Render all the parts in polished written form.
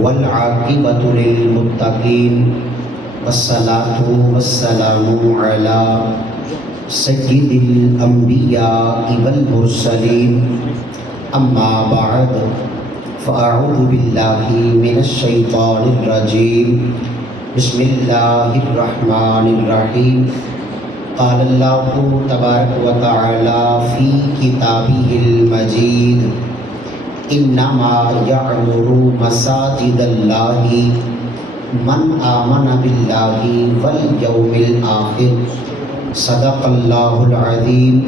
والعاقبۃ للمتقین والصلاۃ والسلام علی سید الانبیاء والمرسلین اما بعد فاعوذ باللہ من الشیطان الرجیم بسم اللہ الرحمن الرحیم قال اللہ تبارک و تعالی فی کتابہ المجید انما یعمر مساجد اللہ من آمن باللہ والیوم الآخر صدق اللہ العظیم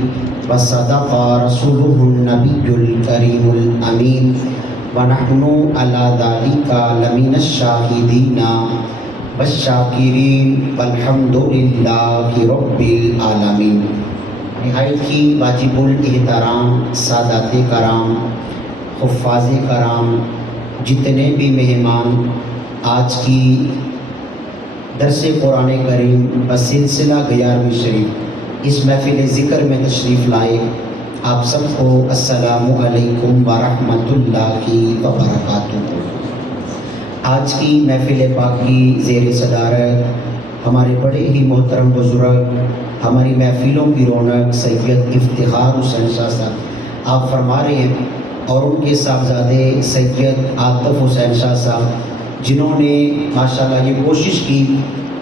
وصدق رسولہ النبی الکریم الامین ونحن علی ذلک لمن الشاہدین والشاکرین والحمد للہ رب العالمین۔ نہایت ہی واجب الاحترام سادات کرام، حفاظ کرام، جتنے بھی مہمان آج کی درس قرآن کریم بسلسلہ 11ویں شریف اس محفل ذکر میں تشریف لائے، آپ سب کو السلام علیکم ورحمۃ اللہ وبرکاتہ۔ آج کی محفل پاک کی زیر صدارت ہمارے بڑے ہی محترم بزرگ، ہماری محفلوں کی رونق سید افتخار حسین شاہ صاحب آپ فرما رہے ہیں، اور ان کے صاحبزادے سید عاطف حسین شاہ صاحب جنہوں نے ماشاءاللہ یہ کوشش کی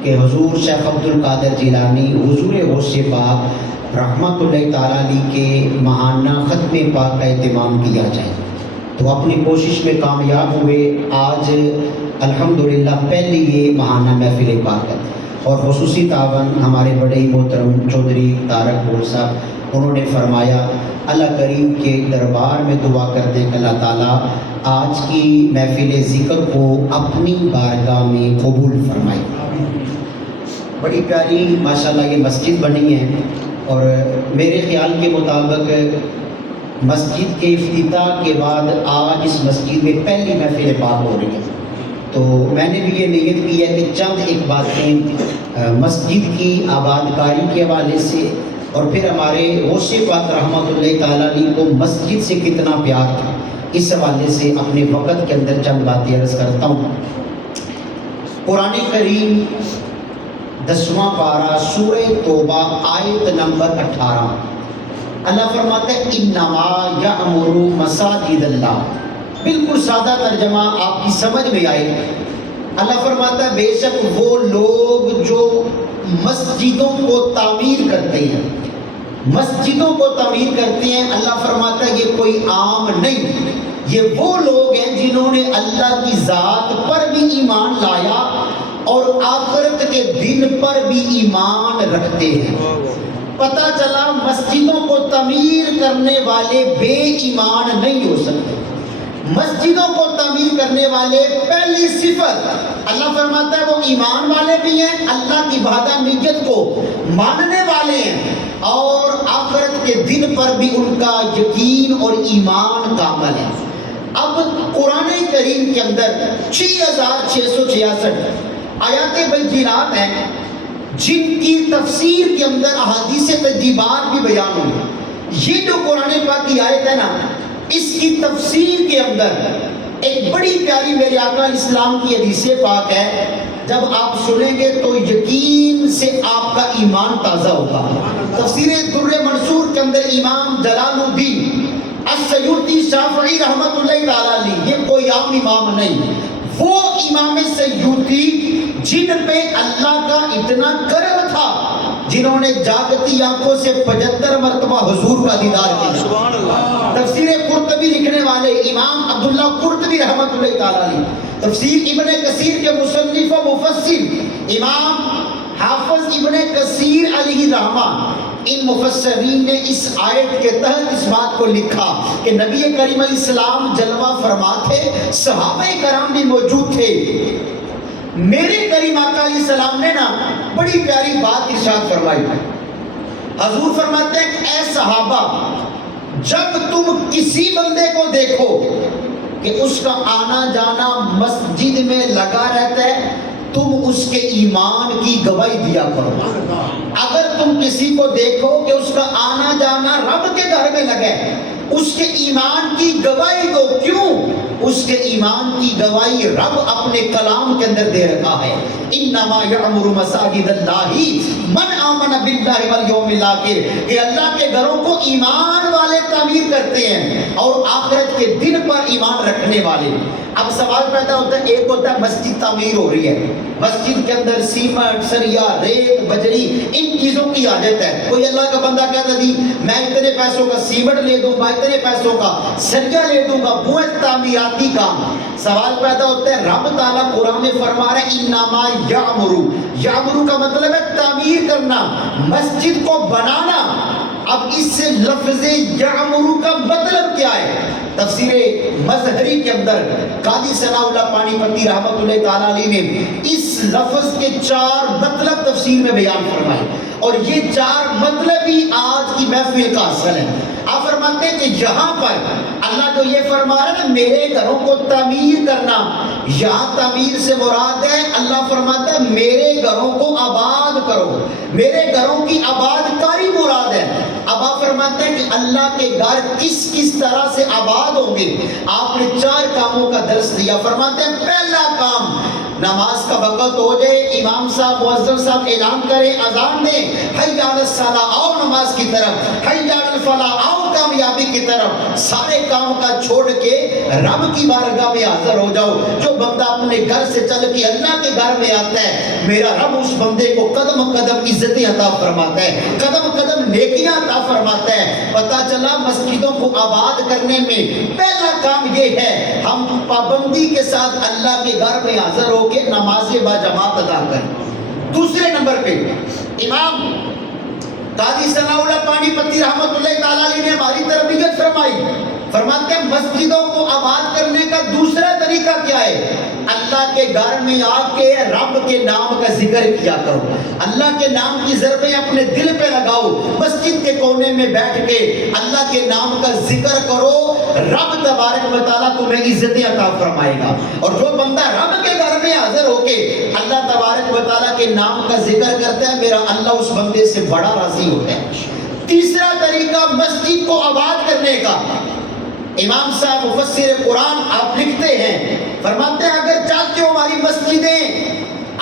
کہ حضور شیخ عبد القادر جیلانی حضور غوث پاک رحمۃ اللہ تعالیٰ علیہ کے ماہانہ ختم پاک کا اہتمام کیا جائے، تو اپنی کوشش میں کامیاب ہوئے۔ آج الحمدللہ پہلی یہ ماہانہ محفل پاک ہے، اور خصوصی تعاون ہمارے بڑے ہی محترم چودھری طارق بول صاحب، انہوں نے فرمایا اللہ کریم کے دربار میں دعا کرتے ہیں کہ اللہ تعالیٰ آج کی محفل ذکر کو اپنی بارگاہ میں قبول فرمائے۔ بڑی پیاری ماشاءاللہ یہ مسجد بنی ہے، اور میرے خیال کے مطابق مسجد کے افتتاح کے بعد آج اس مسجد میں پہلی محفل پاک ہو رہی ہے، تو میں نے بھی یہ نیت کی ہے کہ چند ایک باتیں مسجد کی آباد کاری کے حوالے سے، اور پھر ہمارے غوث پاک رحمۃ اللہ تعالیٰ علیہ کو مسجد سے کتنا پیار تھا، اس حوالے سے اپنے وقت کے اندر چند باتیں عرض کرتا ہوں۔ قرآن کریم 10واں پارہ سورہ توبہ آیت نمبر 18، اللہ فرماتا ہے انما یعمر مساجد اللہ، بالکل سادہ ترجمہ آپ کی سمجھ میں آئے۔ اللہ فرماتا ہے بے شک وہ لوگ جو مسجدوں کو تعمیر کرتے ہیں، مسجدوں کو تعمیر کرتے ہیں، اللہ فرماتا ہے یہ کوئی عام نہیں، یہ وہ لوگ ہیں جنہوں نے اللہ کی ذات پر بھی ایمان لایا اور آخرت کے دن پر بھی ایمان رکھتے ہیں۔ پتہ چلا مسجدوں کو تعمیر کرنے والے بے ایمان نہیں ہو سکتے، مسجدوں کو تعمیر کرنے والے پہلی صفت اللہ فرماتا ہے وہ ایمان والے بھی ہیں، اللہ کی وحدانیت کو ماننے والے ہیں، اور آخرت کے دن پر بھی ان کا یقین اور ایمان کامل ہے۔ اب قرآن کریم کے اندر 6666 آیات بینات ہیں، جن کی تفسیر کے اندر احادیث ترغیبات بھی بیان ہوئی۔ یہ جو قرآن پاک کی آیت ہے نا، اس کی تفسیر کے اندر ایک بڑی پیاری میرے آقا اسلام کی حدیث پاک ہے، جب آپ سنیں گے تو یقین سے آپ کا ایمان تازہ ہوگا۔ تفسیر در منصور کے اندر امام جلال الدین السیوطی شافعی رحمۃ اللہ تعالیٰ علیہ، یہ کوئی عام امام نہیں، وہ امام سیوطی جن پہ اللہ کا اتنا کرم تھا، جنہوں نے جاگتی آنکھوں سے 75 مرتبہ حضور کا دیدار کیا۔ تفسیر قرطبی لکھنے والے امام عبداللہ قرطبی رحمۃ اللہ تعالیٰ علیہ، تفسیر ابن کثیر کے مصنف و مفسر امام حافظ ابن کثیر علیہ رحمہ، ان مفسرین نے اس آیت کے تحت اس بات کو لکھا کہ نبی کریم علیہ السلام جلوہ فرما تھے، صحابہ کرام بھی موجود تھے۔ میرے کریم آقا علیہ السلام نے نا بڑی پیاری بات ارشاد فرمائی۔ حضور فرماتے ہیں کہ اے صحابہ، جب تم کسی بندے کو دیکھو کہ اس کا آنا جانا مسجد میں لگا رہتا ہے، تم اس کے ایمان کی گواہی دیا کرو۔ اگر تم کسی کو دیکھو کہ اس کا آنا جانا رب کے گھر میں لگے، اس کے ایمان کی گواہی دو. کیوں؟ اس کے ایمان کی گواہی رب اپنے کلام کے اندر دے رکھا ہے. انما یعمر مساجد اللہ من آمن باللہ والیوم الآخر، کہ اللہ کے گھروں کو ایمان والے تعمیر کرتے ہیں اور آخرت کے دن پر ایمان رکھنے والے. اب سوال پیدا ہوتا ہے، ایک ہوتا ہے مسجد تعمیر ہو رہی ہے، مسجد کے اندر سیمنٹ، سریا، ریت، بجری، ان چیزوں کی حاجت ہے. کوئی اللہ کا بندہ کہتا جی میں اتنے پیسوں کا سیمنٹ لے دوں گا، اتنے پیسوں کا سریا لے دوں گا، وہ تعمیراتی کام. سوال پیدا ہوتا ہے، رب تعالیٰ قرآن میں فرما رہا ہے انما یعمرو، یعمرو کا مطلب ہے تعمیر کرنا، مسجد کو بنانا. اب اس سے لفظ یعمرو کا مطلب کیا ہے؟ تفسیر مظہری کے اندر قاضی ثناء اللہ پانی پتی رحمۃ اللہ تعالیٰ علیہ نے اس لفظ کے 4 مطلب تفسیر میں بیان فرمائے، اور یہ 4 مطلب ہی آج کی محفل کا اصل ہے. آپ فرماتے ہیں کہ یہاں پر اللہ جو یہ فرما رہا ہے نا میرے گھروں کو تعمیر کرنا، یہاں تعمیر سے مراد ہے اللہ فرماتا ہے میرے گھروں کو آباد کرو، میرے گھروں کی آباد کاری مراد ہے. اب آپ فرماتے ہیں کہ اللہ کے گھر کس کس طرح سے آباد ہوں گے. آپ نے 4 کاموں کا درس دیا. فرماتے ہیں پہلا کام، نماز کا وقت ہو جائے، امام صاحب مؤذن صاحب اعلان کریں، اذان دیں، حی علی الصلاۃ، آؤ نماز کی طرف، حی علی الفلاح، آؤ کامیابی کی طرف. سارے کام کا چھوڑ کے رب کی بارگاہ میں حاضر ہو جاؤ. جو بندہ اپنے گھر سے چل کے اللہ کے گھر میں آتا ہے، میرا رب اس بندے کو قدم قدم عزتیں عطا فرماتا ہے، قدم قدم نیکیاں عطا فرماتا ہے. پتہ چلا مسجدوں کو آباد کرنے میں پہلا کام یہ ہے ہم پابندی کے ساتھ اللہ کے گھر میں حاضر ہو کے نماز با جماعت ادا کریں. دوسرے نمبر پہ امام قاضی ثناء اللہ پانی پتی رحمۃ اللہ تعالیٰ علیہ نے ہماری تربیت فرمائی. فرماتے ہیں مسجدوں کو آباد کرنے کا دوسرا طریقہ کیا ہے؟ اللہ کے گھر میں آ کے رب کے نام کا ذکر کیا کرو، اللہ کے نام کی ضربیں اپنے دل پہ لگاؤ، مسجد کے کونے میں بیٹھ کے اللہ کے نام کا ذکر کرو، رب تبارک و تعالیٰ تمہیں عزتیں عطا فرمائے گا. اور جو بندہ رب کے گھر میں حاضر ہو کے اللہ تبارک و تعالیٰ کے نام کا ذکر کرتا ہے، میرا اللہ اس بندے سے بڑا راضی ہوتا ہے. تیسرا طریقہ مسجد کو آباد کرنے کا، امام صاحب مفسر قرآن آپ لکھتے ہیں، فرماتے ہیں اگر چاہتے ہو ہماری مسجدیں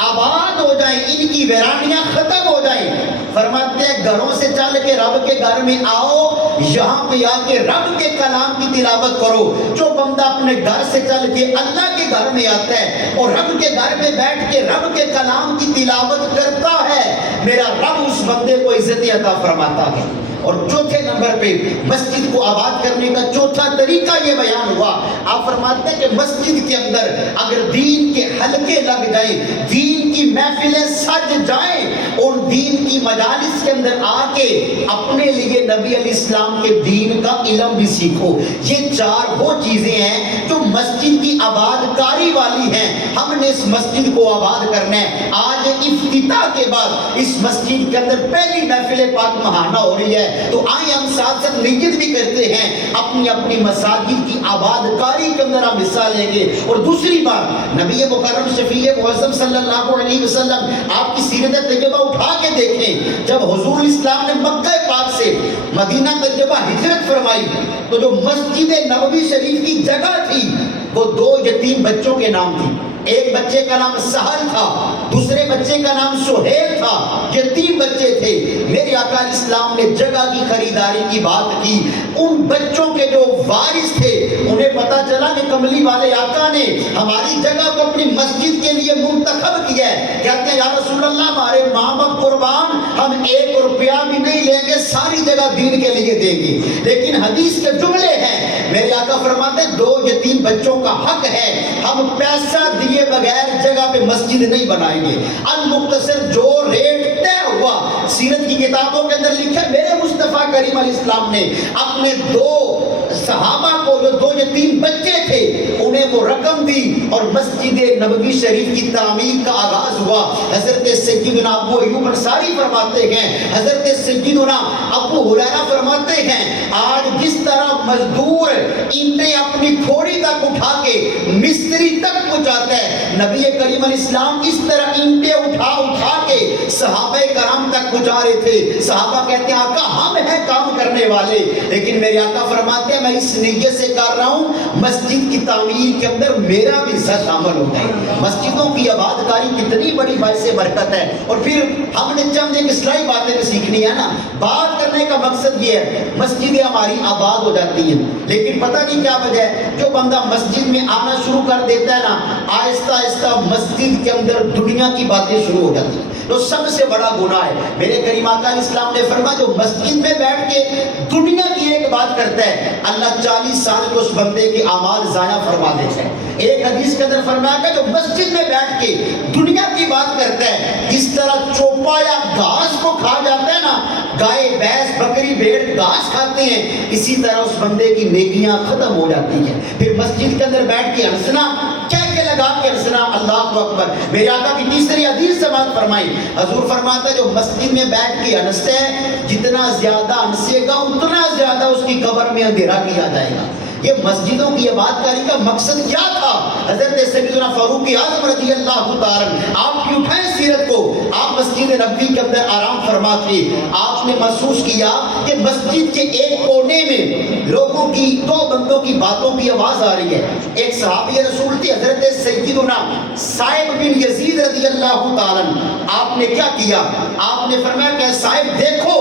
آباد ہو جائیں، ان کی ویرانیاں ختم ہو جائیں، فرماتے ہیں گھروں سے چل کے رب کے گھر میں آؤ، یہاں پہ آ کے رب کے کلام کی تلاوت کرو. جو بندہ اپنے گھر سے چل کے اللہ کے گھر میں آتا ہے اور رب کے گھر میں بیٹھ کے رب کے کلام کی تلاوت کرتا ہے، میرا رب اس بندے کو عزت عطا فرماتا ہے. اور چوتھے نمبر پہ مسجد کو آباد کرنے کا چوتھا طریقہ یہ بیان ہوا. آپ فرماتے ہیں کہ مسجد کے اندر اگر دین کے حلقے لگ جائیں، دین کی محفلیں سج جائیں، اور دین کی مجالس کے اندر آ کے اپنے لیے نبی علیہ السلام کے دین کا علم بھی سیکھو. یہ 4 وہ چیزیں ہیں جو مسجد کی آباد کاری والی ہیں. ہم نے اس مسجد کو آباد کرنا ہے. آج افتتاح کے بعد اس مسجد کے اندر پہلی محفل پاک مہانہ ہو رہی ہے، تو آئیں ہم ساتھ ساتھ نیت بھی کرتے ہیں اپنی اپنی مساجد کی آباد کاری کے اندر ہم حصہ لیں گے. اور دوسری بات، نبی مکرم شفیع معظم صلی اللہ علیہ وسلم آپ کی سیرت طیبہ اٹھا کے دیکھیں، جب حضور اسلام نے مکہ پاک سے مدینہ طیبہ ہجرت فرمائی تو جو مسجد نبوی شریف کی جگہ تھی وہ 2 یتیم بچوں کے نام تھی. ایک بچے کا نام سہل تھا، دوسرے بچے کا نام سہیل تھا. یہ 3 بچے تھے. میرے آقا اسلام نے جگہ کی خریداری کی بات کی. ان بچوں کے جو وارث تھے انہیں پتا چلا کہ کملی والے آقا نے ہماری جگہ کو اپنی مسجد کے لیے منتخب کیا ہے. کہتے ہیں یا رسول اللہ ہمارے ماں باپ قربان، ہم 1 روپیہ بھی نہیں لیں گے، ساری جگہ دین کے لیے دیں گے. لیکن حدیث کے جملے ہیں، میرے آقا فرماتے ہیں 2 یتیم بچوں کا حق ہے، ہم پیسہ دیے بغیر جگہ پہ مسجد نہیں بنائیں گے. المختصر جو ریٹ طے ہوا، سیرت کی کتابوں کے اندر لکھا ہے میرے مصطفیٰ کریم علیہ السلام نے اپنے 2 صحابہ کو جو 2 یتیم بچے تھے انہیں وہ رقم دی اور مسجد نبوی شریف کی تعمیر کا آغاز ہوا. حضرت سیدنا ابو ایوب انصاری فرماتے ہیں، حضرت سیدنا ابو ہریرہ فرماتے ہیں آج جس طرح مزدور اینٹیں اپنی کھوڑی تک اٹھا کے مستری تک پہنچاتا ہے، نبی کریم علیہ السلام اس طرح اینٹیں اٹھا کے صحابہ کرام تک پہنچا رہے تھے. صحابہ کہتے ہیں آقا ہم ہیں کام کرنے والے، لیکن میرے آقا فرماتے ہیں میں میں اس نیت سے کر رہا ہوں مسجد کی تعمیر کے اندر میرا بھی حصہ شامل ہو جائے۔ مسجدوں کی آباد کاری کتنی بڑی باعث برکت ہے۔ اور پھر ہم نے چند ایک اصلاحی باتیں بھی سیکھنی ہے نا، بات کرنے کا مقصد یہ ہے مسجدیں ہماری آباد ہو جاتی ہیں، لیکن پتہ نہیں کیا وجہ ہے، جو بندہ مسجد میں آنا شروع کر دیتا ہے نا، آہستہ آہستہ مسجد کے اندر دنیا کی باتیں شروع ہو جاتی ہیں، تو سب سے بڑا گناہ ہے۔ میرے کریم آقا علیہ السلام نے فرمایا جو مسجد میں بیٹھ کے دنیا کی ایک بات کرتا ہے اللہ 40 سال کو اس بندے کے اعمال ضائع فرما دیتا ہے۔ ایک حدیث کے اندر فرمایا کہ جو مسجد میں بیٹھ کے دنیا کی بات کرتا ہے، جس طرح چوپا یا گھاس کو کھا جاتا ہے نا، گائے بھینس بکری بھیڑ گھاس کھاتے ہیں، اسی طرح اس بندے کی نیکیاں ختم ہو جاتی ہیں۔ پھر مسجد کے اندر بیٹھ کے ہنسنا، لگا کے ہنسنا، اللہ اکبر۔ میرے آقا کی تیسری حدیث سے بات فرمائی، حضور فرماتا ہے جو مسجد میں بیٹھ کے ہنستے ہیں، جتنا زیادہ ہنسے گا اتنا زیادہ اس کی قبر میں اندھیرا کیا جائے گا۔ یہ مسجدوں کی آباد کاری کا مقصد کیا تھا؟ حضرت سیدنا فاروق اعظم رضی اللہ تعالیٰ آپ کی اٹھائیں سیرت کو، آپ مسجد نبوی کے اندر آرام فرما تھے، آپ نے محسوس کیا کہ مسجد کے ایک کونے میں لوگوں کی، دو بندوں کی باتوں کی آواز آ رہی ہے۔ ایک صحابی رسول تھی حضرت سیدنا صائب بن یزید رضی اللہ تعالیٰ، آپ نے کیا کیا؟ آپ نے فرمایا کہ صائب دیکھو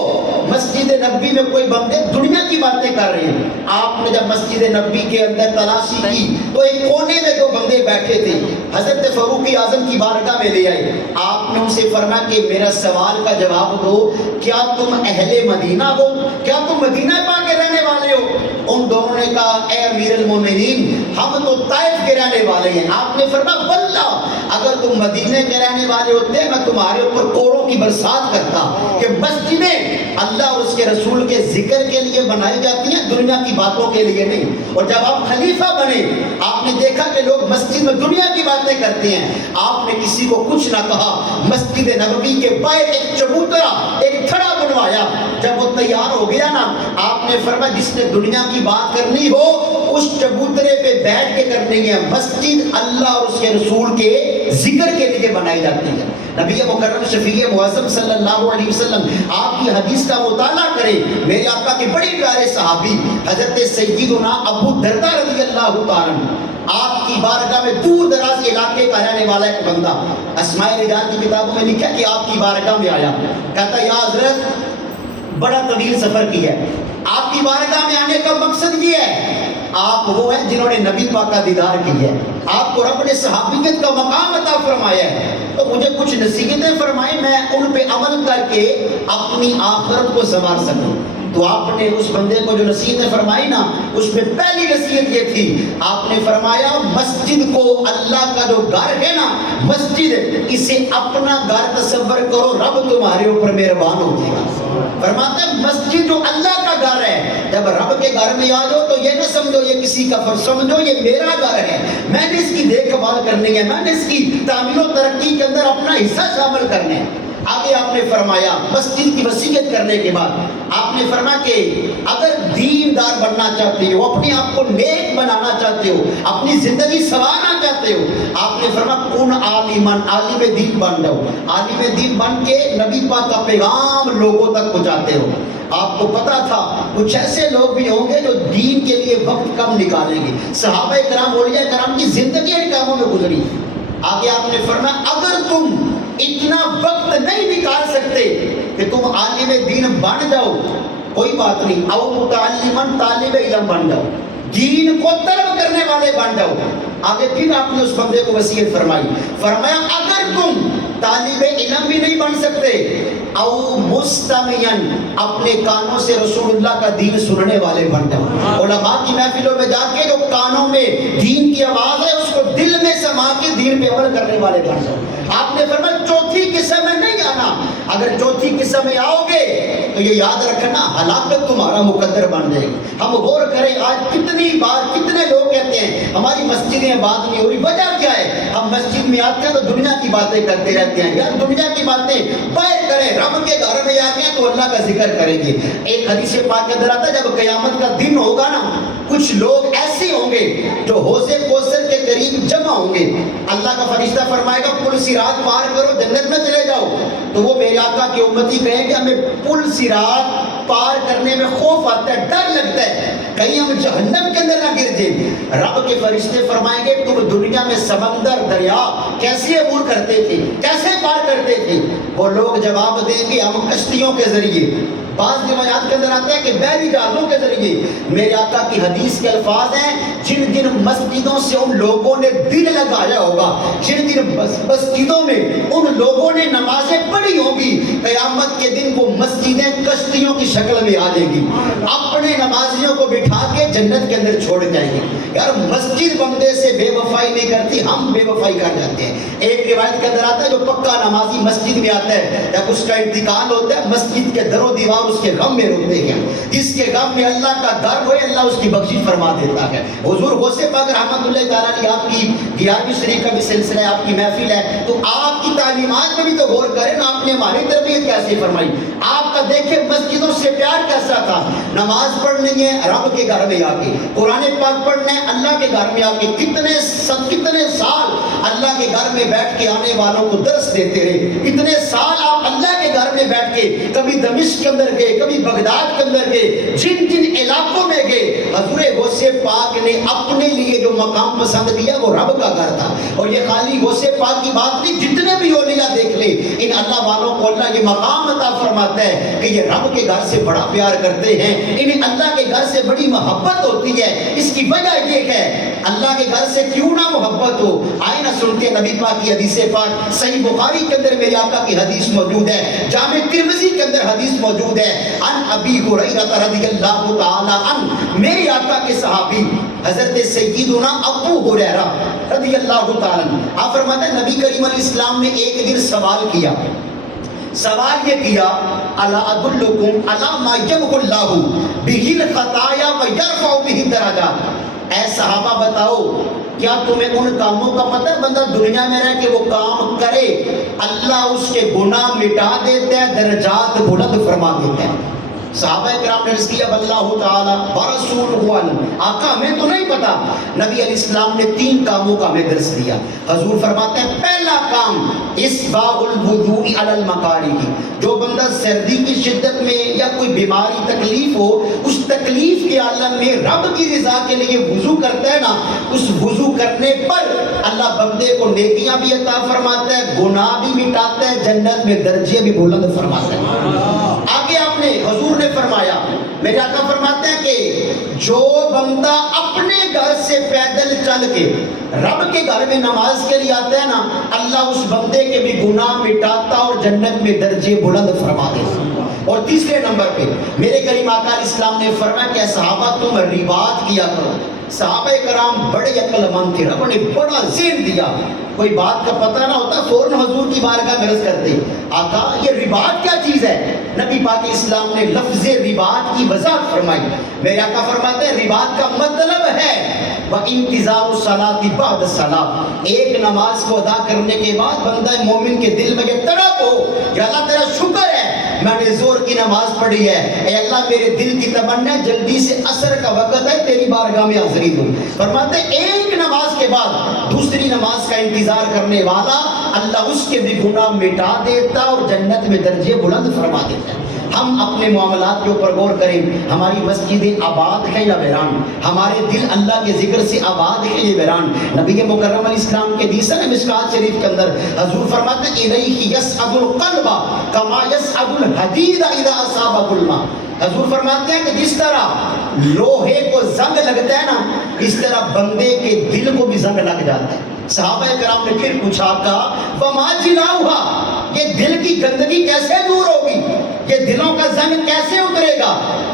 مسجد نبوی میں کوئی بندے دنیا کی باتیں کر رہے ہیں۔ آپ نے جب مسجد نبوی کے اندر تلاشی کی تو ایک کونے میں دو بندے بیٹھے تھے، حضرت فاروق اعظم کی بارگاہ میں لے آئے۔ آپ نے ان سے فرمایا کہ میرا سوال کا جواب دو، کیا تم اہل مدینہ ہو؟ کیا تم مدینہ پاک کے رہنے والے ہو؟ ان دونوں نے کہا اے امیر المومنین ہم تو طائف کے رہنے والے ہیں۔ آپ نے فرمایا واللہ اگر تم مدینے کے رہنے والے ہوتے میں تمہارے اوپر کوڑوں کی برسات کرتا، کہ مسجدیں اللہ اور اس کے رسول کے ذکر کے لیے بنائی جاتی ہیں، دنیا کی باتوں کے لیے نہیں۔ اور جب آپ خلیفہ بنے آپ نے دیکھا کہ لوگ مسجد میں دنیا کی باتیں کرتے ہیں، آپ نے کسی کو کچھ نہ کہا، مسجد نبوی کے باہر ایک چبوترا ایک تھڑا بنوایا، جب وہ تیار ہو گیا نا آپ نے فرمایا جس نے دنیا کی بات کرنی ہو اس چبوترے پہ بیٹھ کے کرنی ہے۔ مسجد اللہ اور اس کے رسول کے ذکر کے لیے بنائی جاتی ہے۔ نبی مکرم شفیع معظم صلی اللہ علیہ وسلم آپ کی حدیث کا مطالعہ کریں، میرے آقا کے بڑے پیارے صحابی حضرت سیدنا ابو درداء رضی اللہ تعالیٰ آپ کی بارگاہ میں دور دراز علاقے کا رہنے والا ایک بندہ، اسماء رجال کی کتابوں میں لکھا کہ آپ کی بارگاہ میں آیا، کہتا یا حضرت بڑا طویل سفر کیا ہے، آپ کی بارگاہ میں آنے کا مقصد یہ ہے آپ وہ ہیں جنہوں نے نبی پاک کا دیدار کیا ہے، آپ کو رب نے صحابیت کا مقام عطا فرمایا ہے، تو مجھے کچھ نصیحتیں فرمائیں میں ان پہ عمل کر کے اپنی آخرت کو سنوار سکوں۔ تو آپ نے اس بندے کو جو نصیحتیں فرمائی نا اس میں پہلی نصیحت یہ تھی، آپ نے فرمایا مسجد کو اللہ کا جو گھر ہے نا مسجد اسے اپنا گھر تصور کرو، رب تمہارے اوپر مہربان ہو جائے گا۔ فرماتے ہیں مسجد جو اللہ کا گھر ہے، جب رب کے گھر میں آ جاؤ تو یہ نہ سمجھو یہ کسی کا فرض، سمجھو یہ میرا گھر ہے، میں نے اس کی دیکھ بھال کرنی ہے، میں نے اس کی تعمیر و ترقی کے اندر اپنا حصہ شامل کرنا ہے۔ آگے آپ نے فرمایا مسجد کی وصیت کرنے کے بعد آپ نے فرمایا کہ اگر دیندار بننا چاہتے ہو، اپنے آپ کو نیک بنانا چاہتے ہو، اپنی زندگی سنوارنا چاہتے ہو، آپ نے فرمایا کن عالمن، عالم دین بن جاؤ، عالم دین بن کے نبی پاک کا پیغام لوگوں تک پہنچاتے ہو۔ آپ کو پتا تھا کچھ ایسے لوگ بھی ہوں گے جو دین کے لیے وقت کم نکالیں گے، صحابہ کرام اولیاء کرام کی زندگی ان کاموں میں گزری۔ آگے آپ نے فرمایا اگر تم اتنا وقت نہیں نکال سکتے کہ تم عالم دین بن جاؤ، کوئی بات نہیں، او متعلمن طالب علم بن جاؤ، دین کو طلب کرنے والے بن جاؤ۔ آگے پھر آپ نے اس بندے کو وصیت فرمائی، فرمایا اگر تم طالب علم بھی نہیں بن سکتے، او مستمعین اپنے کانوں سے رسول اللہ کا دین سننے والے بن جاؤ، علماء کی محفلوں میں جا کے جو کانوں میں دین کی آواز ہے اس کو دل میں سما کے دین پہ عمل کرنے والے بن جاؤ۔ آپ نے فرمایا چوتھی قسم میں نہیں آنا، اگر چوتھی قسم میں آؤ گے تو یہ یاد رکھنا ہلاکت تمہارا مقدر بن جائے گی۔ ہم غور کریں آج کتنی بار کتنے لوگ کہتے ہیں ہماری مسجدیں بات نہیں ہو رہی، وجہ کیا ہے؟ ہم مسجد میں آتے ہیں تو دنیا کی باتیں کرتے رہتے ہیں، یار دنیا کی باتیں باہر کریں، رب کے گھر میں آ کے تو اللہ کا ذکر کریں گے۔ ایک حدیث پاک کے اندر آتا ہے جب قیامت کا دن ہوگا نا کچھ لوگ ایسے ہوں گے جو حوض کوثر کے قریب جمع ہوں گے، اللہ کا فرشتہ فرمائے گا پل صراط پار کرو جنت میں چلے جاؤ، تو وہ میرے آقا کی امتی کہیں کہ ہمیں پل صراط پار کرنے میں خوف آتا ہے، ڈر لگتا ہے کہیں ہم جہنم کے اندر نہ گر جائیں۔ رب کے فرشتے فرمائیں گے تم دنیا میں سمندر دریا کیسے عبور کرتے تھے، کیسے پار کرتے تھے؟ وہ لوگ جواب دیں گے ہم کشتیوں کے ذریعے، بعض روایات کے اندر آتا ہے کہ بحری جہازوں کے ذریعے۔ میرے آقا کی حدیث کے الفاظ ہیں جن جن مسجدوں سے ان لوگوں نے دل لگایا ہوگا، جن جن مسجدوں میں ان لوگوں نے نمازیں پڑھی ہوگی، قیامت کے دن وہ مسجدیں کشتیوں کی شکل میں آ جائیں گی، اپنے نمازیوں کو بٹھا کے جنت کے اندر چھوڑ جائیں گے۔ یار مسجد بندے سے بے وفائی نہیں کرتی، ہم بے وفائی کر جاتے ہیں۔ ایک روایت کے اندر آتا ہے جو پکا نمازی مسجد میں آتا ہے جب اس کا انتقال ہوتا ہے مسجد کے در و دیوار اس کے غم میں روتے ہیں، جس کے غم میں اللہ کا در ہوئے اللہ اس کی بخشش فرما دیتا ہے۔ حضور غوث پاک رحمۃ اللہ تعالیٰ علیہ آپ کی 11ویں شریف کا بھی سلسلہ ہے، آپ کی محفل ہے، تو آپ کی تعلیمات میں بھی تو غور کریں نا، آپ نے ہماری تربیت کیسے فرمائی، آپ کا دیکھیں مسجدوں سے پیار کیسا تھا۔ نماز پڑھنی ہے رب کے گھر میں آ کے، قرآن پاک پڑھنا ہے اللہ کے گھر میں آ کے، کتنے سال اللہ کے گھر میں بیٹھ کے آنے والوں کو درس دیتے رہے، کتنے سال آپ اللہ کے گھر میں بیٹھ کے کبھی دمشق کے اندر گئے، کبھی بغداد کے اندر گئے، جن جن علاقوں میں گئے حضور غوث پاک نے اپنے لیے جو مقام پسند کیا وہ رب کا گھر تھا۔ اور یہ خالی غوث پاک کی بات نہیں، جتنے بھی اولیاء دیکھ لیں ان اللہ والوں کو اللہ یہ مقام عطا فرماتا ہے کہ یہ رب کے گھر سے بڑا پیار کرتے ہیں، انہیں اللہ کے گھر سے بڑی محبت ہوتی ہے۔ اس کی وجہ یہ ہے اللہ کے گھر سے کیوں نہ محبت ہو، آئے نہ سنتے نبی پاک کی حدیث پاک، صحیح بخاری کے اندر میرے آقا کی حدیث موجود ہے، جامع ترمذی کے اندر حدیث موجود ہے، ان ابی ہریرہ رضی اللہ تعالی عنہ، میرے آقا کے صحابی حضرت سیدنا ابو ہریرہ رضی اللہ تعالی عنہ، آپ فرماتے ہیں نبی کریم علیہ السلام نے ایک دن سوال کیا، سوال یہ کیا الا ادلکم الا ما یمحو اللہ بہ الخطایا ویرفع بہ الدرجات، اے صحابہ بتاؤ کیا تمہیں ان کاموں کا پتہ ہے بندہ دنیا میں رہ کے وہ کام کرے اللہ اس کے گناہ مٹا دیتا ہے، درجات بلند فرما دیتا ہے؟ صحابہ کرام نے عرض کیا واللہ تعالی ورسولہ اعلم، آقا ہمیں تو نہیں پتا۔ نبی علیہ السلام نے 3 کاموں کا ہمیں درس دیا۔ حضور فرماتے ہیں پہلا کام اسباغ الوضوء علی المکارہ، جو بندہ سردی کی شدت میں یا کوئی بیماری تکلیف ہو، اس تکلیف کے عالم میں رب کی رضا کے لیے وضو کرتا ہے نا، اس وضو کرنے پر اللہ بندے کو نیکیاں بھی عطا فرماتا ہے، گناہ بھی مٹاتا ہے، جنت میں درجے بھی بلند فرماتا ہے۔ آگے آپ نے حضور نے فرمایا، میرے آقا فرماتے ہیں کہ جو بندہ اپنے گھر سے پیدل چل کے رب کے گھر میں نماز کے لیے آتا ہے نا، اللہ اس بندے کے بھی گناہ مٹاتا اور جنت میں درجے بلند فرما دیتا۔ اور تیسرے نمبر پہ میرے کریم آقا علیہ السلام نے فرمایا کہ صحابہ تم رباط کیا کرو۔ صحابہ کرام بڑے عقل مند تھے، رب نے بڑا ذہن دیا، کوئی بات کا پتہ نہ ہوتا فوراً حضور کی بارگاہ میں عرض کرتے آقا یہ رباط کیا چیز ہے؟ نبی پاک اسلام نے لفظ رباط کی وضاحت فرمائی۔ میرے آقا فرماتے ہیں رباط کا مطلب ہے وَإِنْتِظَارُ الصَّلَاةِ بَعْدَ الصَّلَاةِ، ایک نماز کو ادا کرنے کے بعد بندہ مومن کے دل میں یہ تڑپ ہو کہ اللہ تیرا شکر ہے میں نے زور کی نماز پڑھی ہے، اے اللہ میرے دل کی تمنا ہے جلدی سے عصر کا وقت ہے تیری بارگاہ میں حاضری ہوں۔ فرماتے ہیں ایک نماز کے بعد دوسری نماز کا انتظار کرنے والا اللہ اس کے بھی گناہ مٹا دیتا اور جنت میں درجے بلند فرما دیتا ہے۔ ہم اپنے معاملات کے اوپر غور کریں، ہماری مسجدیں آباد ہیں یا ویران، ہمارے دل اللہ کے ذکر سے آباد ہیں یا ویران؟ نبی مکرم علیہ السلام کے حدیث ہے مشکوٰۃ شریف کے اندر حضور فرماتے ہیں الیہ یصعد القلب کما یصعد الحدید اذا اصابہ الماء، حضور فرماتے ہیں کہ جس طرح لوہے کو زنگ لگتا ہے نا، اس طرح بندے کے دل کو بھی زنگ لگ جاتا ہے۔ صحابہ کرام نے پھر پوچھا کہا وما جلاؤہا، یہ دل کی گندگی کیسے دور ہوگی، یہ دلوں کا زنگ کیسے اترے گا؟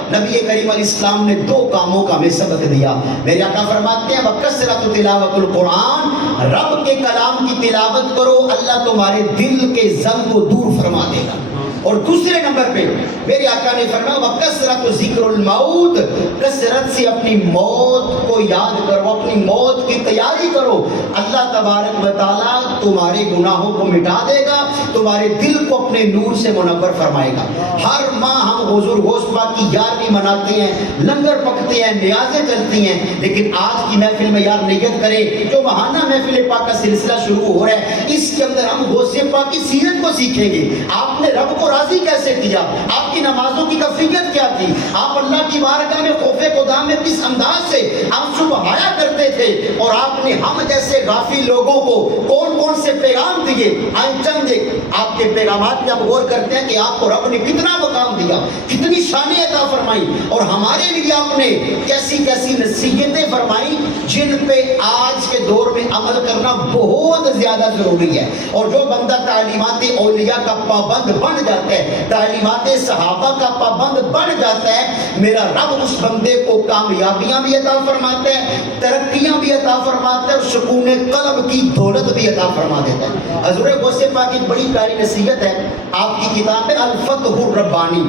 نبی کریم علیہ السلام نے 2 کاموں کا ہمیں سبق دیا۔ میرے آقا فرماتے ہیں وَكَثْرَةُ تِلَاوَةُ الْقُرْآنِ، رب کے کلام کی تلاوت کرو اللہ تمہارے دل کے زنگ کو دور فرما دے گا۔ اور دوسرے نمبر پہ میرے آقا نے فرمایا وَكَثْرَةُ ذِكْرُ الْمَوْتِ، کثرت سے اپنی موت کو یاد کرو، اپنی اپنی موت کی تیاری کرو، اللہ تبارک و تعالیٰ تمہارے گناہوں کو مٹا دے گا، تمہارے دل کو اپنے نور سے منور فرمائے گا۔ ہر ماہ ہم حضور غوث پاک کی 11ویں مناتے ہیں، لنگر پکتے ہیں، نیازیں چلتی ہیں، لیکن آج کی محفل میں یار نیت کریں، جو ماہانہ محفل پاک کا سلسلہ شروع ہو رہا ہے، اس کے اندر ہم غوث پاک کی سیرت کو سیکھیں گے۔ آپ نے رب کو راضی کیسے کیا، آپ کی نمازوں کی کیفیت کیا تھی، آپ اللہ کی بارگاہ میں خوف خدا میں کس انداز سے آپ سبحایا کرتے تھے، اور آپ نے ہم جیسے غافل لوگوں کو کون کون سے پیغام دیے۔ آئیں چند آپ کے پیغامات پہ ہم غور کرتے ہیں کہ آپ کو رب نے کتنا مقام دیا، کتنی شانیں عطا فرمائی، اور ہمارے لیے آپ نے کیسی کیسی نصیحتیں فرمائی جن پہ آج کے دور میں عمل کرنا بہت زیادہ ضروری ہے۔ اور جو بندہ تعلیمات اولیاء کا پابند بن جاتا ہے، تعلیمات صحابہ کا پابند بن جاتا ہے، میرا رب اس بندے کو کامیابیاں بھی عطا فرماتا ہے، ترقیاں بھی عطا فرماتا ہے، اور سکون قلب کی دولت بھی عطا فرما دیتا ہے۔ حضور غوث پاک کی بڑی پیاری نصیحت ہے، آپ کی کتاب ہے الفتح الربانی،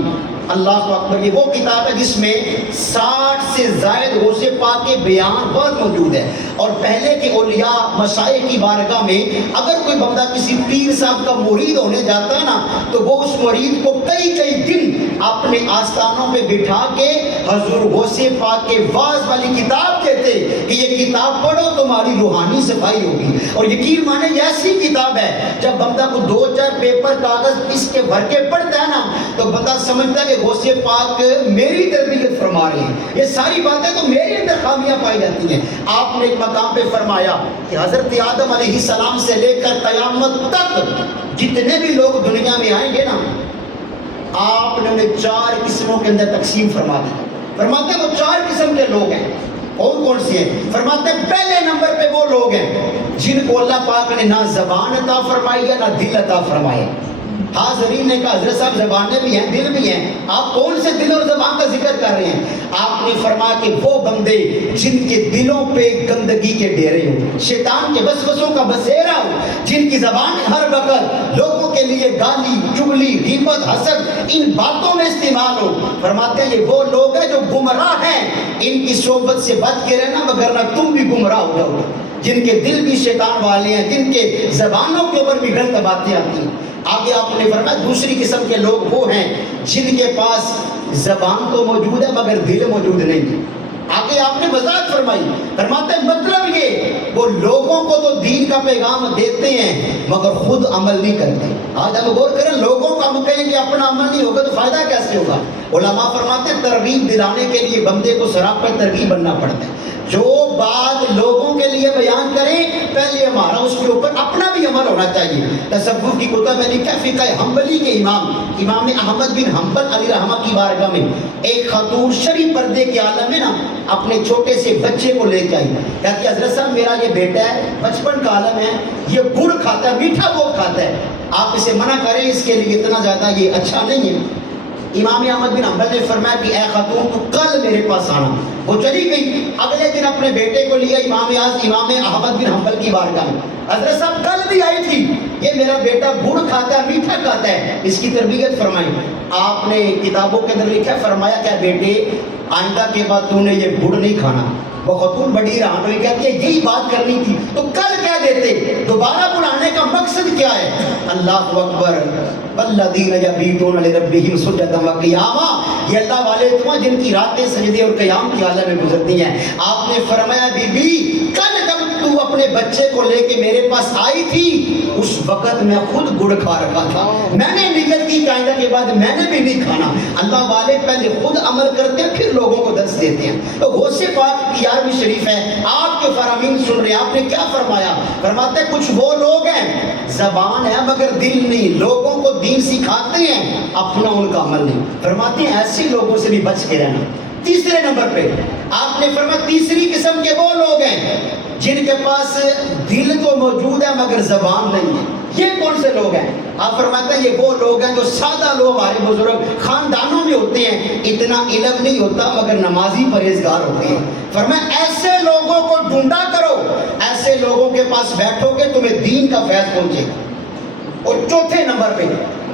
اللہ اکبر، یہ وہ کتاب ہے جس میں 60 سے زائد غوث پاک کے بیان بہت موجود ہے۔ اور پہلے کے اولیاء مشائخ کی بارگاہ میں اگر کوئی بندہ کسی پیر صاحب کا مرید ہونے جاتا ہے نا، تو وہ اس مرید کو کئی دن اپنے آستانوں پہ بٹھا کے حضور غوث پاک کے واعظ والی کتاب کہتے کہ یہ کتاب پڑھو تمہاری روحانی صفائی ہوگی۔ اور یقین مانے یہ ایسی کتاب ہے جب بندہ کو 2-4 پیپر کاغذ اس کے بھر کے پڑھتا ہے نا، تو بندہ سمجھتا ہے کہ غوث پاک میری تربیت فرما رہے ہیں، یہ ساری باتیں تو میرے اندر خامیاں پائی جاتی ہیں۔ آپ نے ایک مقام پہ فرمایا کہ حضرت آدم علیہ السلام سے لے کر قیامت تک جتنے بھی لوگ دنیا میں آئیں گے نا، آپ نے انہیں 4 قسموں کے اندر تقسیم فرما دی۔ فرماتے ہیں وہ 4 قسم کے لوگ ہیں، کون کون سے ہیں؟ فرماتے ہیں پہلے نمبر پہ وہ لوگ ہیں جن کو اللہ پاک نے نہ زبان عطا فرمائی ہے نہ دل عطا فرمائے۔ حاضرین نے کہا حضرت صاحب زبانیں بھی ہیں، دل بھی ہیں، آپ کون سے دل اور زبان کا ذکر کر رہے ہیں؟ آپ نے فرمایا کہ وہ بندے جن کے دلوں پہ گندگی کے ڈیرے ہوں، شیطان کے وسوسوں کا بسیرا ہو، جن کی زبان ہر وقت لوگوں کے لیے گالی، چغلی، غیبت، حسد ان باتوں میں استعمال ہو۔ فرماتے ہیں یہ وہ لوگ ہیں جو گمراہ ہیں، ان کی صحبت سے بچ کے رہنا وگرنہ تم بھی گمراہ ہو جاؤ۔ جن کے دل بھی شیطان والے ہیں، جن کے زبانوں کے اوپر بھی غلط باتیں آتی ہیں۔ آگے آپ نے فرمایا دوسری قسم کے لوگ وہ ہیں جن کے پاس زبان تو موجود ہے مگر دل موجود نہیں ہے۔ آگے آپ نے وضاحت فرمائی، فرماتے ہیں مطلب یہ وہ لوگوں کو تو دین کا پیغام دیتے ہیں مگر خود عمل نہیں کرتے۔ آج ہم غور کریں، لوگوں کا ہم کہیں کہ اپنا عمل نہیں ہوگا تو فائدہ کیسے ہوگا؟ علماء فرماتے ہیں ترغیب دلانے کے لیے بندے کو سراپا ترغیب بننا پڑتا ہے۔ جو بات لوگوں کے لیے بیان کریں پہلے ہمارا اس کے اوپر اپنا بھی عمل ہونا چاہیے۔ تصوف کی کتب میں لکھا فقہ حنبلی کے امام احمد بن حنبل علیہ رحمہ کی بارگاہ میں ایک خاتون شرعی پردے کے عالم میں نا اپنے چھوٹے سے بچے کو لے کے آئی، کہتی حضرت صاحب میرا یہ بیٹا ہے، بچپن کا عالم ہے، یہ گڑ کھاتا ہے، میٹھا بہت کھاتا ہے، آپ اسے منع کریں، اس کے لیے اتنا زیادہ یہ اچھا نہیں ہے۔ امام احمد بن حنبل نے فرمایا کہ اے خاتون تو کل میرے پاس آنا۔ وہ چلی گئی، اگلے دن اپنے بیٹے کو لیا امام احمد بن حنبل کی بارگاہ میں۔ حضرت صاحب کل بھی آئی تھی، یہ میرا بیٹا گڑ کھاتا ہے، میٹھا کھاتا ہے، اس کی تربیت فرمائی۔ آپ نے کتابوں کے اندر لکھا، فرمایا کہ بیٹے آئندہ کے بعد تو نے یہ گڑ نہیں کھانا۔ وہ خاتون بڑی حیران ہوئی، کہتی ہے یہی بات کرنی تھی تو کل کہہ دیتے، دوبارہ بلانے کا مقصد کیا ہے؟ اللہ اکبر، والذین یبیتون لربہم سجدا وقیاما، یہ اللہ والے تم ہیں جن کی راتیں سجدے اور قیام کی حالت میں گزرتی ہیں۔ آپ نے فرمایا بی بی کل جب تو اپنے بچے کو لے کے میرے پاس آئی تھی اس وقت میں خود گڑ کھا رکھا تھا، میں نے نیت کی کہ آئندہ کے بعد میں نے بھی نہیں کھانا۔ اللہ والے پہلے خود عمل کرتے ہیں پھر لوگوں کو درس دیتے ہیں۔ تو غوث پاک کی 11ویں شریف ہے، آپ کے فرامین سن رہے ہیں، آپ نے کیا فرمایا؟ فرماتے ہیں کچھ وہ لوگ ہیں زبان ہے مگر دل نہیں، لوگوں کو دین سکھاتے ہیں اپنا ان کا عمل نہیں۔ فرماتے ہیں ایسے لوگوں سے بھی بچ کے رہنا۔ تیسرے نمبر پہ آپ نے فرمایا تیسری قسم کے وہ لوگ ہیں جن کے پاس دل تو موجود ہے مگر زبان نہیں ہے۔ یہ کون سے لوگ ہیں؟ آپ فرماتے ہیں یہ وہ لوگ ہیں جو سادہ لوگ، ہمارے بزرگ خاندانوں میں ہوتے ہیں، اتنا علم نہیں ہوتا مگر نمازی پرہیزگار ہوتے ہیں۔ فرمایا ایسے لوگوں کو ڈھونڈا کرو، ایسے لوگوں کے پاس بیٹھو گے تمہیں دین کا فیض پہنچے گا۔ اور چوتھے نمبر پہ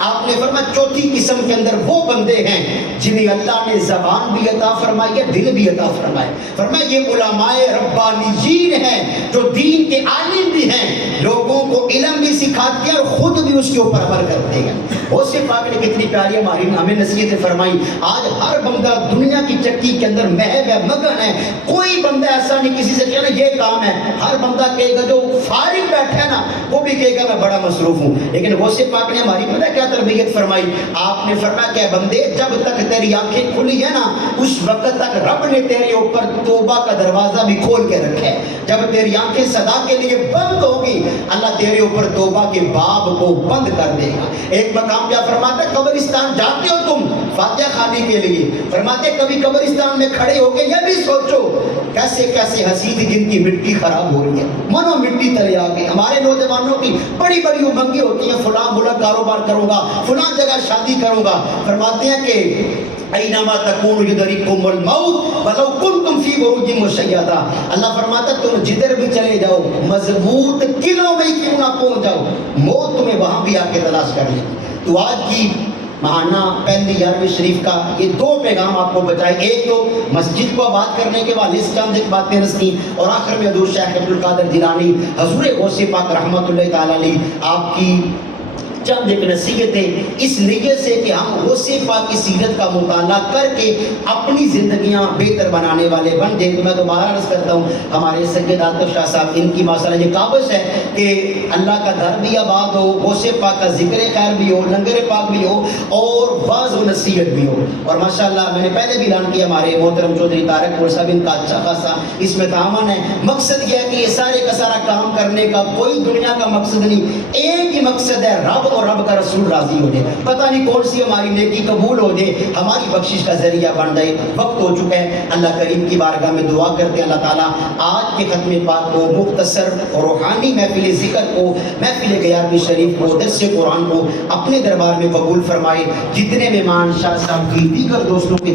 آپ نے فرمایا چوتھی قسم کے اندر وہ بندے ہیں جنہیں اللہ نے زبان بھی عطا فرمائی ہے، دل بھی عطا فرمائے. فرمایا یہ علماء ربانیین ہیں جو دین کے عالم بھی ہیں، لوگوں کو علم بھی سکھاتے ہیں اور خود بھی اس کے اوپر عمل کرتے ہیں. غوث پاک نے کتنی پیاری ہمیں نصیحتیں فرمائی. آج ہر بندہ دنیا کی چکی کے اندر محو ہے، مگن ہے. کوئی بندہ ایسا نہیں کسی سے کہنا یہ کام ہے. ہر بندہ کہے گا، جو فارغ بیٹھا ہے نا وہ بھی کہے گا میں بڑا مصروف ہوں. لیکن غوث پاک نے ہماری پتہ کیا تربیت فرمائی؟ آپ نے فرمایا کہ بندے جب تک تیری آنکھیں کھلی ہے نا اس وقت تک رب نے تیرے اوپر توبہ کا دروازہ بھی کھول کے رکھا ہے. جب تیری آنکھیں صدا کے لیے بند ہوگی اللہ تیرے اوپر توبہ کے باب کو بند کر دے گا. ایک مقام کیا فرماتا ہے؟ قبرستان جاتے ہو تم فاتحہ خانی کے لیے، فرماتے کبھی قبرستان میں کھڑے ہو کے یہ بھی سوچو کیسے کیسے حسید جن کی مٹی خراب ہو رہی ہے، منو مٹی تلے آ گئی. ہمارے نوجوانوں کی بڑی بڑی امنگیں ہوتی ہیں، فلاں بلا کاروبار کروں گا، فلاں جگہ شادی کروں گا. فرماتے ہیں کہ اینما تکونوا یدرککم الموت ولو کنتم فی بروج مشیدہ. اللہ فرماتا تم جدھر بھی چلے جاؤ مضبوط قلعوں میں کیوں نہ پہنچ جاؤ، موت تمہیں وہاں بھی آ کے تلاش کر لے. تو آج کی ماہانہ پہلی 11ویں شریف کا یہ دو پیغام آپ کو بتائے. ایک تو مسجد کو آباد کرنے کے بعد اس چند ایک باتیں رسنی، اور آخر میں حضور شیخ عبد القادر جیلانی حضور غوث پاک رحمۃ اللہ تعالی علیہ آپ کی چند ایک نصیحتیں اس نیت سے کہ ہم غوث پاک کی سیرت کا مطالعہ کر کے اپنی زندگیاں بہتر بنانے والے بن جائیں. تو میں دوبارہ عرض کرتا ہوں ہمارے سید عاطف شاہ صاحب ان کی ماشاءاللہ یہ کاوش ہے کہ اللہ کا در بھی آباد ہو، غوث پاک کا ذکر خیر بھی ہو، لنگر پاک بھی ہو اور واعظ و نصیحت بھی ہو. اور ماشاءاللہ میں نے پہلے بھی اعلان کیا ہمارے محترم چودھری طارق پور صاحب ان کا اچھا خاصا اس میں تعاون ہے. مقصد یہ ہے کہ یہ سارے کا سارا کام کرنے کا کوئی دنیا کا مقصد نہیں، ایک ہی مقصد ہے رب اور رب کا رسول راضی ہو جائے. پتہ نہیں کون سی ہماری نیکی قبول ہو جائے، ہماری بخشش کا ذریعہ بن جائے. وقت ہو چکا ہے، اللہ کریم کی بارگاہ میں دعا کرتے ہیں اللہ تعالیٰ آج کے ختم پاک کو، مختصر اور روحانی محفل ذکر کو، محفل 11ویں شریف کو، درس قرآن کو اپنے دربار میں قبول فرمائے. جتنے مہمان شاہ صاحب کی دیگر دوستوں کی